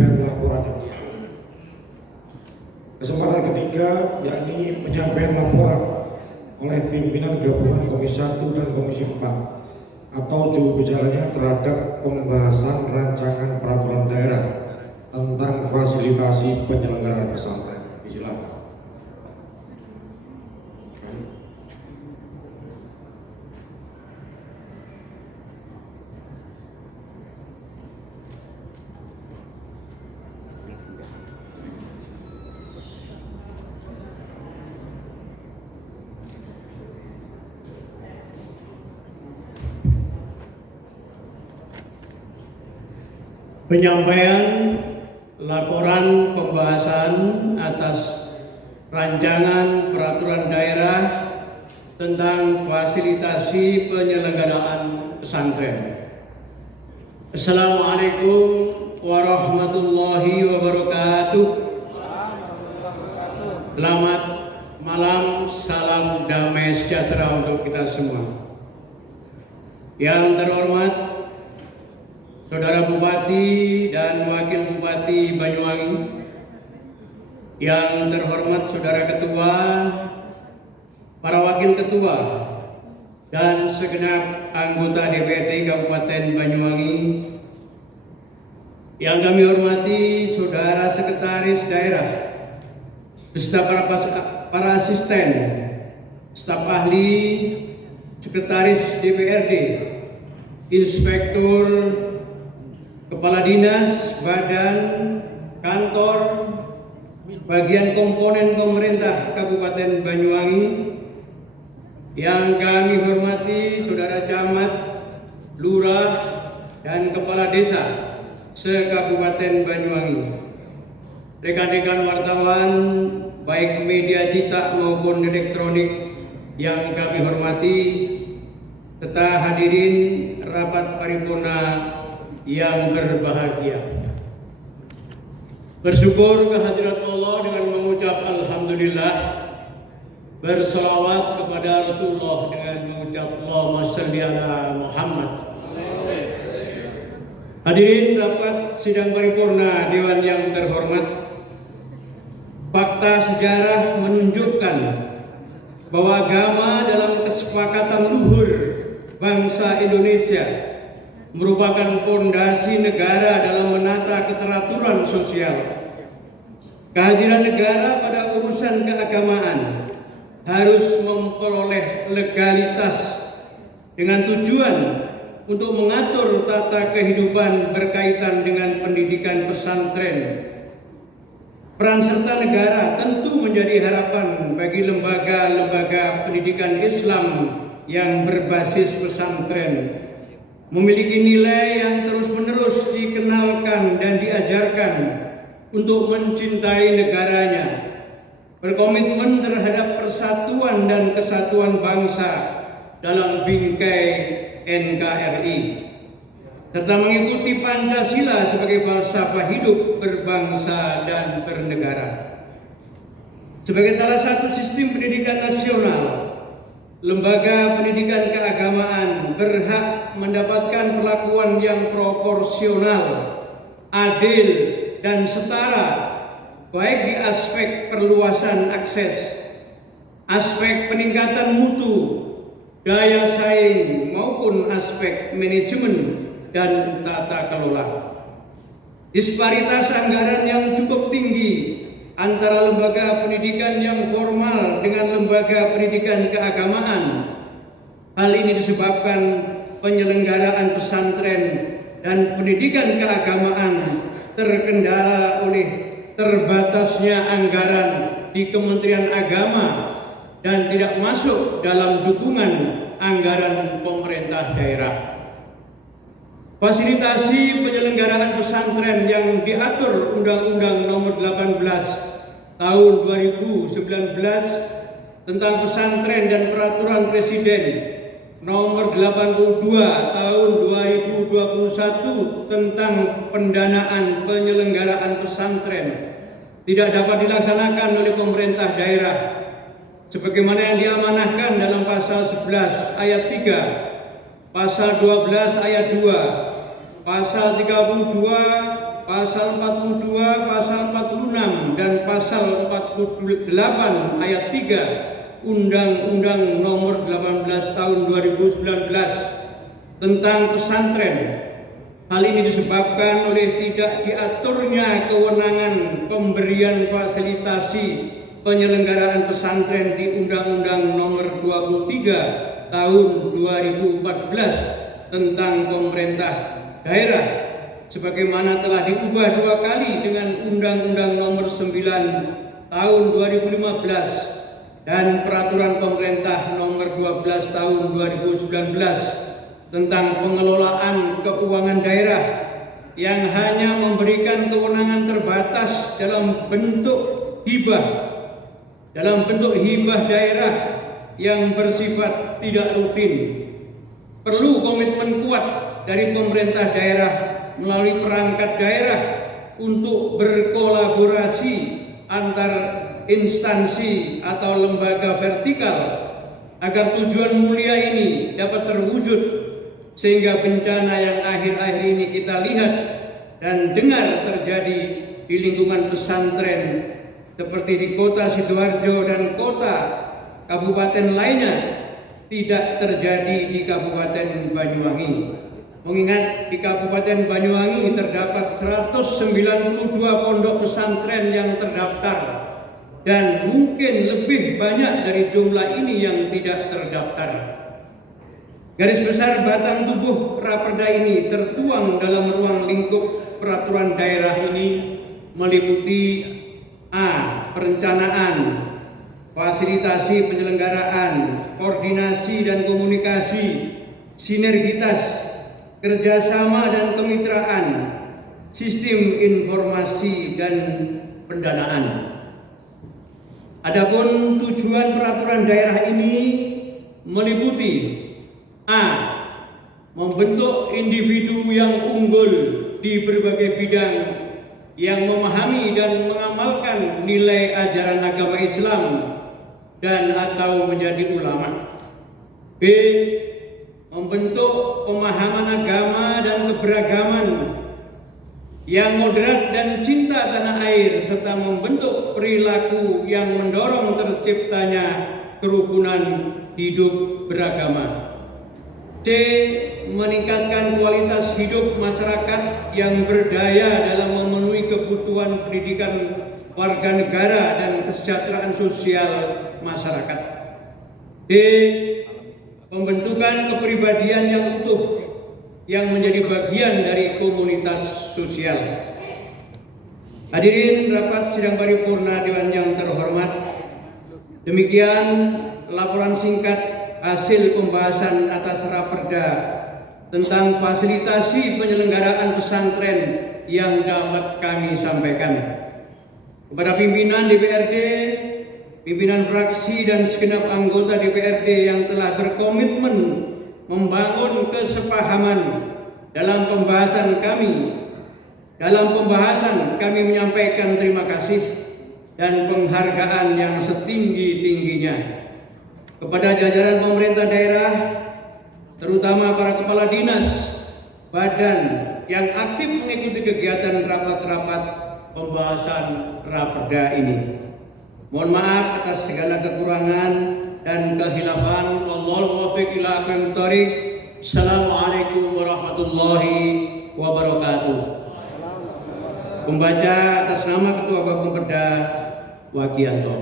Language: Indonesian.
penyampaian laporannya. Kesempatan ketiga yakni penyampaian laporan oleh pimpinan gabungan Komisi 1 dan Komisi 4 atau juru bicaranya terhadap pembahasan rancangan peraturan daerah tentang fasilitasi penyelenggaraan pesantren. Silakan. Penyampaian laporan pembahasan atas rancangan peraturan daerah tentang fasilitasi penyelenggaraan pesantren. Assalamualaikum warahmatullahi wabarakatuh. Selamat malam, salam damai sejahtera untuk kita semua. Yang terhormat Saudara Bupati dan Wakil Bupati Banyuwangi, yang terhormat Saudara Ketua, para Wakil Ketua, dan segenap anggota DPRD Kabupaten Banyuwangi, yang kami hormati Saudara Sekretaris Daerah, beserta para asisten, staf ahli, Sekretaris DPRD, Inspektur, Kepala Dinas, Badan, Kantor, bagian komponen pemerintah Kabupaten Banyuwangi, yang kami hormati Saudara Camat, Lurah, dan Kepala Desa se-Kabupaten Banyuwangi, rekan-rekan wartawan baik media cetak maupun elektronik yang kami hormati, serta hadirin rapat paripurna yang berbahagia. Bersyukur kehadirat Allah dengan mengucap Alhamdulillah, berselawat kepada Rasulullah dengan mengucap Allahumma shalli ala Muhammad. Hadirin rapat sidang paripurna Dewan yang terhormat, fakta sejarah menunjukkan bahwa agama dalam kesepakatan luhur bangsa Indonesia merupakan fondasi negara dalam menata keteraturan sosial. Kehadiran negara pada urusan keagamaan harus memperoleh legalitas dengan tujuan untuk mengatur tata kehidupan berkaitan dengan pendidikan pesantren. Peran serta negara tentu menjadi harapan bagi lembaga-lembaga pendidikan Islam yang berbasis pesantren, memiliki nilai yang terus-menerus dikenalkan dan diajarkan untuk mencintai negaranya, berkomitmen terhadap persatuan dan kesatuan bangsa dalam bingkai NKRI, serta mengikuti Pancasila sebagai falsafah hidup berbangsa dan bernegara. Sebagai salah satu sistem pendidikan nasional, lembaga pendidikan keagamaan berhak mendapatkan perlakuan yang proporsional, adil, dan setara, baik di aspek perluasan akses, aspek peningkatan mutu, daya saing, maupun aspek manajemen dan tata kelola. Disparitas anggaran yang cukup tinggi antara lembaga pendidikan yang formal dengan lembaga pendidikan keagamaan. Hal ini disebabkan penyelenggaraan pesantren dan pendidikan keagamaan terkendala oleh terbatasnya anggaran di Kementerian Agama dan tidak masuk dalam dukungan anggaran pemerintah daerah. Fasilitasi penyelenggaraan pesantren yang diatur Undang-Undang Nomor 18 Tahun 2019 tentang pesantren dan Peraturan Presiden Nomor 82 Tahun 2021 tentang pendanaan penyelenggaraan pesantren tidak dapat dilaksanakan oleh pemerintah daerah sebagaimana yang diamanahkan dalam pasal 11 ayat 3, pasal 12 ayat 2, pasal 32, pasal 42, pasal 46, dan pasal 48 ayat 3 Undang-Undang Nomor 18 Tahun 2019 tentang pesantren. Hal ini disebabkan oleh tidak diaturnya kewenangan pemberian fasilitasi penyelenggaraan pesantren di Undang-Undang Nomor 23 Tahun 2014 tentang pemerintah daerah, sebagaimana telah diubah 2 kali dengan Undang-Undang Nomor 9 Tahun 2015 dan Peraturan Pemerintah Nomor 12 Tahun 2019 tentang pengelolaan keuangan daerah yang hanya memberikan kewenangan terbatas dalam bentuk hibah daerah yang bersifat tidak rutin. Perlu komitmen kuat dari pemerintah daerah melalui perangkat daerah untuk berkolaborasi antar instansi atau lembaga vertikal agar tujuan mulia ini dapat terwujud, sehingga bencana yang akhir-akhir ini kita lihat dan dengar terjadi di lingkungan pesantren seperti di kota Sidoarjo dan kota kabupaten lainnya tidak terjadi di Kabupaten Banyuwangi. Mengingat di Kabupaten Banyuwangi terdapat 192 pondok pesantren yang terdaftar dan mungkin lebih banyak dari jumlah ini yang tidak terdaftar. Garis besar batang tubuh Raperda ini tertuang dalam ruang lingkup peraturan daerah ini meliputi A. Perencanaan, fasilitasi penyelenggaraan, koordinasi dan komunikasi, sinergitas, kerjasama dan kemitraan, sistem informasi dan pendanaan. Adapun tujuan peraturan daerah ini meliputi A. Membentuk individu yang unggul di berbagai bidang yang memahami dan mengamalkan nilai ajaran agama Islam dan atau menjadi ulama. B. Membentuk pemahaman agama dan keberagaman yang moderat dan cinta tanah air, serta membentuk perilaku yang mendorong terciptanya kerukunan hidup beragama. C. Meningkatkan kualitas hidup masyarakat yang berdaya dalam memenuhi kebutuhan pendidikan warga negara dan kesejahteraan sosial masyarakat. D. Pembentukan kepribadian yang utuh yang menjadi bagian dari komunitas sosial. Hadirin rapat sidang paripurna Dewan yang terhormat, demikian laporan singkat hasil pembahasan atas Raperda tentang fasilitasi penyelenggaraan pesantren yang dapat kami sampaikan. Kepada pimpinan DPRD, pimpinan fraksi dan segenap anggota DPRD yang telah berkomitmen membangun kesepahaman dalam pembahasan kami menyampaikan terima kasih dan penghargaan yang setinggi-tingginya kepada jajaran pemerintah daerah, terutama para kepala dinas, badan yang aktif mengikuti kegiatan rapat-rapat pembahasan Raperda ini. Mohon maaf atas segala kekurangan dan kehilafan. Wallahu muwaffiq ila aqwamit thoriq. Assalamualaikum warahmatullahi wabarakatuh. Pembaca atas nama Ketua Bapemda Wagianto.